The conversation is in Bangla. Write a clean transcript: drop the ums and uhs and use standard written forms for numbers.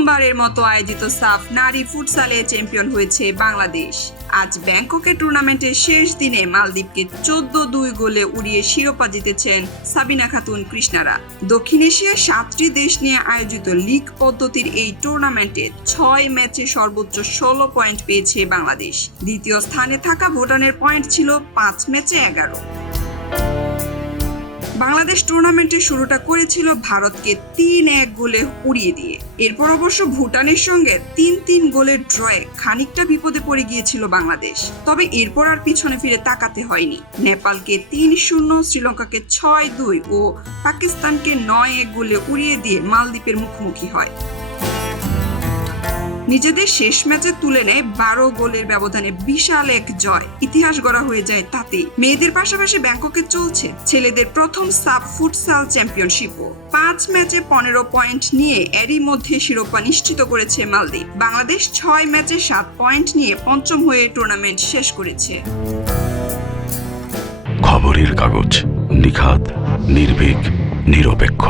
প্রথমবারের মতো আয়োজিত সাফ নারী ফুটসালে চ্যাম্পিয়ন হয়েছে বাংলাদেশ। আজ ব্যাংককের টুর্নামেন্টের শেষ দিনে মালদ্বীপকে 14-2 গোলে উড়িয়ে শিরোপা জিতেছেন সাবিনা খাতুন কৃষ্ণারা। দক্ষিণ এশিয়ার 7টি দেশ নিয়ে আয়োজিত লীগ পদ্ধতির এই টুর্নামেন্টে 6 ম্যাচে সর্বোচ্চ 16 পয়েন্ট পেয়েছে বাংলাদেশ। দ্বিতীয় স্থানে থাকা ভুটানের পয়েন্ট ছিল 5 ম্যাচে 11। বাংলাদেশ টুর্নামেন্টের শুরুটা করেছিল ভারতকে 3-1 গোলে উড়িয়ে দিয়ে। এরপর অবশ্য ভুটানের সঙ্গে 3-3 গোলের ড্রয়ে খানিকটা বিপদে পড়ে গিয়েছিল বাংলাদেশ। তবে এরপর আর পিছনে ফিরে তাকাতে হয়নি। নেপালকে 3-0, শ্রীলঙ্কাকে 6-2 ও পাকিস্তানকে 9-1 গোলে উড়িয়ে দিয়ে মালদ্বীপের মুখোমুখি হয়। নিজেদের শেষ ম্যাচে তুলে নেয় 12 গোলের ব্যবধানে বিশাল এক জয়। ইতিহাস গড়া হয়ে যায় তাতে। মেয়েদের পাশাপাশি ব্যাংককে চলছে ছেলেদের প্রথম সাব ফুটসাল চ্যাম্পিয়নশিপও। 5 ম্যাচে 15 পয়েন্ট নিয়ে এরই মধ্যে শিরোপা নিশ্চিত করেছে মালদ্বীপ। বাংলাদেশ 6 ম্যাচে 7 পয়েন্ট নিয়ে পঞ্চম হয়ে টুর্নামেন্ট শেষ করেছে। খবরের কাগজ, নিখাত, নির্ভীক, নিরপেক্ষ।